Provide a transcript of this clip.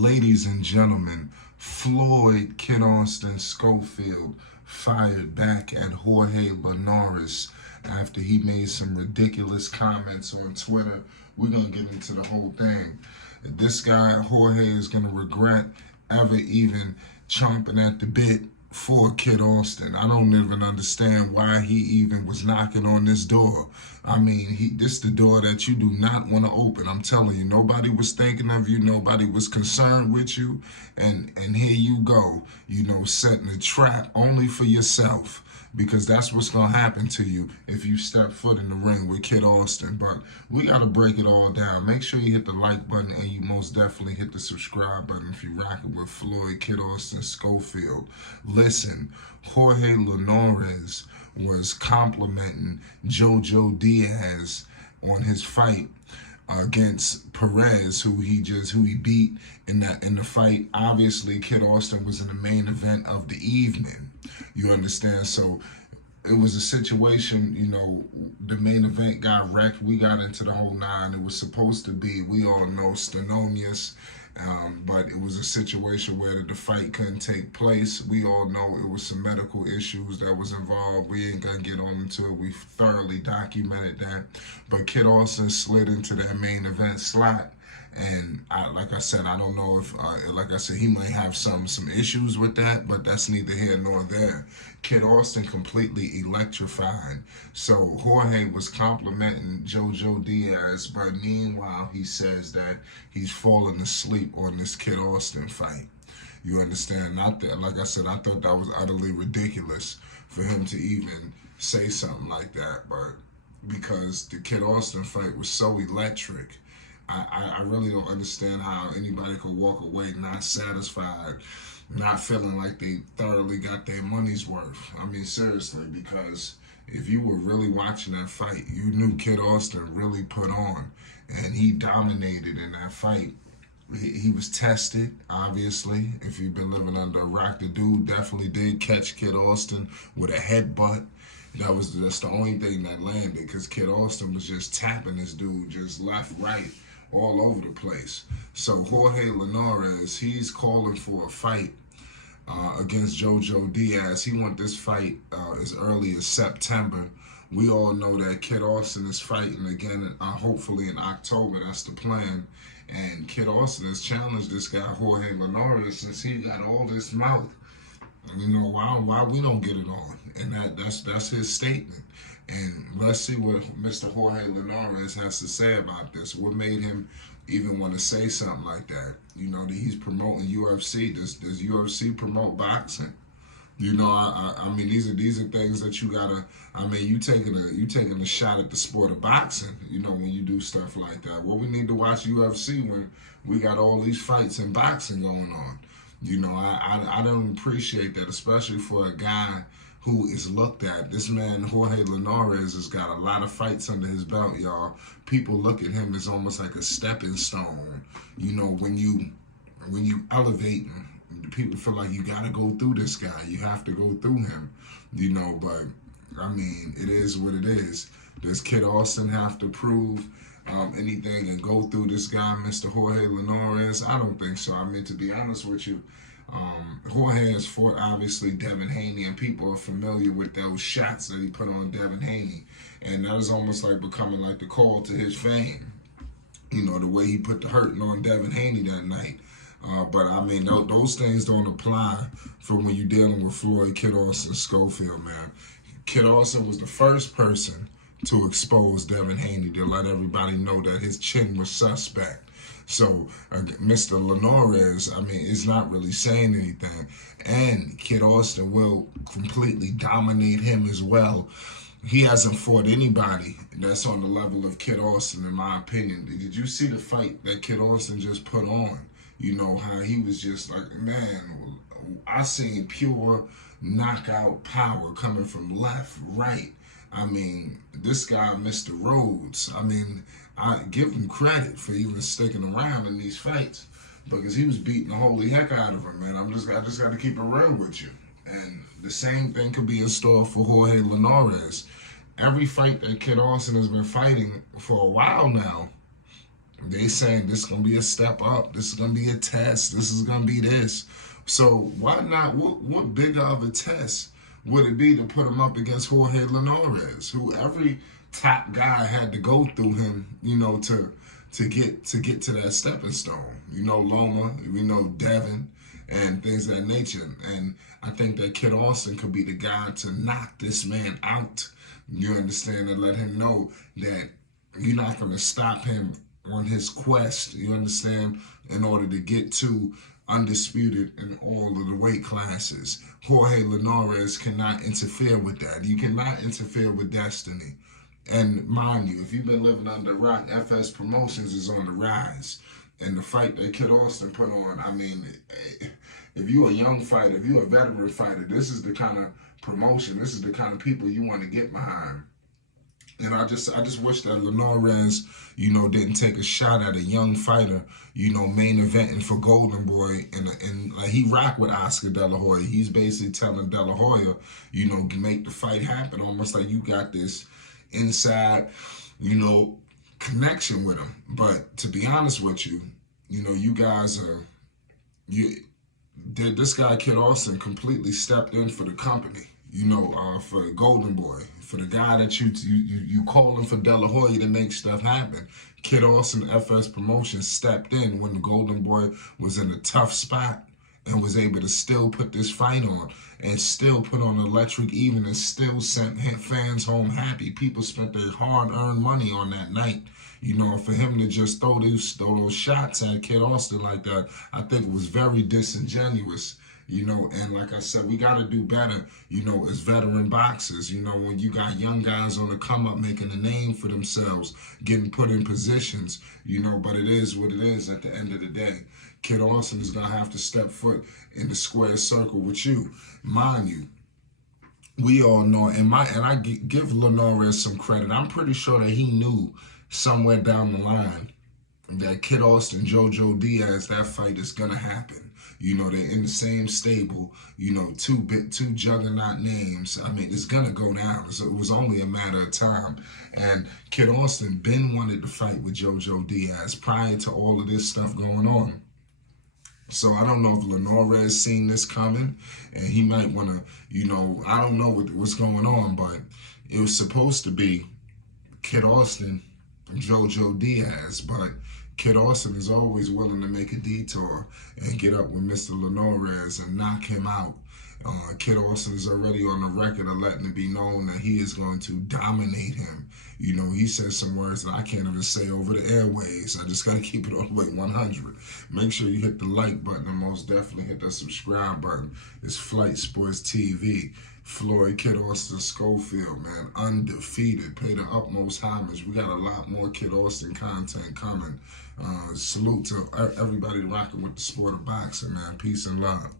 Ladies and gentlemen, Floyd Kid Austin Schofield fired back at Jorge Linares after he made some ridiculous comments on Twitter. We're going to get into the whole thing. This guy, Jorge, is going to regret ever even chomping at the bit for Kid Austin. I don't even understand why he even was knocking on this door. I mean, this the door that you do not want to open. I'm telling you, nobody was thinking of you. Nobody was concerned with you. And here you go, setting a trap only for yourself. Because that's what's going to happen to you if you step foot in the ring with Kid Austin. But we got to break it all down. Make sure you hit the like button and you most definitely hit the subscribe button if you're rocking with Floyd Kid Austin Schofield. Listen, Jorge Linares was complimenting JoJo Diaz on his fight against Perez, who he beat in the fight. Obviously, Kid Austin was in the main event of the evening. You understand? So it was a situation, the main event got wrecked. We got into the whole nine. It was supposed to be, we all know, Stenonius, but it was a situation where the fight couldn't take place. We all know it was some medical issues that was involved. We ain't gonna get on into it. We thoroughly documented that. But Kid Austin slid into that main event slot. And like I said, I don't know if, like I said, he might have some issues with that, but that's neither here nor there. Kid Austin completely electrified. So Jorge was complimenting JoJo Diaz, but meanwhile, he says that he's falling asleep on this Kid Austin fight. You understand? Like I said, I thought that was utterly ridiculous for him to even say something like that, but because the Kid Austin fight was so electric, I really don't understand how anybody could walk away not satisfied, not feeling like they thoroughly got their money's worth. I mean, seriously, because if you were really watching that fight, you knew Kid Austin really put on, and he dominated in that fight. He was tested, obviously. If you've been living under a rock, the dude definitely did catch Kid Austin with a headbutt. That's the only thing that landed, because Kid Austin was just tapping this dude just left, right, all over the place. So Jorge Linares, he's calling for a fight against JoJo Diaz. He wants this fight as early as September. We all know that Kid Austin is fighting again, hopefully in October. That's the plan. And Kid Austin has challenged this guy, Jorge Linares, since he got all this mouth. Why we don't get it on? And that's his statement. And let's see what Mr. Jorge Linares has to say about this. What made him even want to say something like that? That he's promoting UFC. Does UFC promote boxing? I mean, these are things that you gotta. I mean, you taking a shot at the sport of boxing. When you do stuff like that. Well, we need to watch UFC when we got all these fights in boxing going on. I don't appreciate that, especially for a guy who is looked at. This man, Jorge Linares, has got a lot of fights under his belt, y'all. People look at him as almost like a stepping stone. When you elevate, people feel like you got to go through this guy. You have to go through him, but I mean, it is what it is. Does Kid Austin have to prove anything and go through this guy, Mr. Jorge Linares? I don't think so. I mean, to be honest with you, Jorge has fought, obviously, Devin Haney, and people are familiar with those shots that he put on Devin Haney. And that was almost like becoming like the call to his fame. The way he put the hurting on Devin Haney that night. But, I mean, those things don't apply for when you're dealing with Floyd Kid Austin Schofield, man. Kid Austin was the first person to expose Devin Haney, to let everybody know that his chin was suspect. So Mr. Linares, I mean, is not really saying anything. And Kid Austin will completely dominate him as well. He hasn't fought anybody that's on the level of Kid Austin, in my opinion. Did you see the fight that Kid Austin just put on? How he was just like, man, I seen pure knockout power coming from left, right. I mean, this guy, Mr. Rhodes, I mean, I give him credit for even sticking around in these fights, because he was beating the holy heck out of him, man. I just got to keep it real with you. And the same thing could be in store for Jorge Linares. Every fight that Kid Austin has been fighting for a while now, They saying this is gonna be a step up. This is gonna be a test. This is gonna be this. So why not? What bigger of a test would it be to put him up against Jorge Linares, who every top guy had to go through him, to get to that stepping stone. Loma, Devin, and things of that nature. And I think that Kid Austin could be the guy to knock this man out. You understand? And let him know that you're not going to stop him on his quest, you understand, in order to get to undisputed in all of the weight classes. Jorge Linares cannot interfere with that. You cannot interfere with destiny. And mind you, if you've been living under a rock, FS Promotions is on the rise. And the fight that Kid Austin put on, I mean, if you're a young fighter, if you're a veteran fighter, this is the kind of promotion, this is the kind of people you want to get behind. And I just wish that Linares, didn't take a shot at a young fighter, main eventing for Golden Boy, and like he rocked with Oscar De La Hoya. He's basically telling De La Hoya, make the fight happen, almost like you got this inside, connection with him. But to be honest with you, you guys are this guy Kid Austin completely stepped in for the company. For Golden Boy, for the guy that you calling for De La Hoya to make stuff happen. Kid Austin, FS Promotions, stepped in when the Golden Boy was in a tough spot and was able to still put this fight on and still put on electric even and still sent fans home happy. People spent their hard-earned money on that night. For him to just throw those shots at Kid Austin like that, I think it was very disingenuous. And like I said, we got to do better, as veteran boxers, when you got young guys on the come up making a name for themselves, getting put in positions, but it is what it is at the end of the day. Kid Austin is going to have to step foot in the square circle with you. Mind you, we all know, and I give Linares some credit. I'm pretty sure that he knew somewhere down the line that Kid Austin, JoJo Diaz, that fight is going to happen. They're in the same stable, two juggernaut names. I mean, it's going to go down. So it was only a matter of time. And Kid Austin wanted to fight with JoJo Diaz prior to all of this stuff going on. So I don't know if Linares seen this coming, and he might want to, I don't know what's going on, but it was supposed to be Kid Austin and JoJo Diaz, but Kid Austin is always willing to make a detour and get up with Mr. Linares and knock him out. Kid Austin is already on the record of letting it be known that he is going to dominate him. He says some words that I can't even say over the airways. I just got to keep it all the way 100. Make sure you hit the like button and most definitely hit that subscribe button. It's Flight Sports TV. Floyd, Kid Austin, Schofield, man, undefeated. Pay the utmost homage. We got a lot more Kid Austin content coming. Salute to everybody rocking with the sport of boxing, man. Peace and love.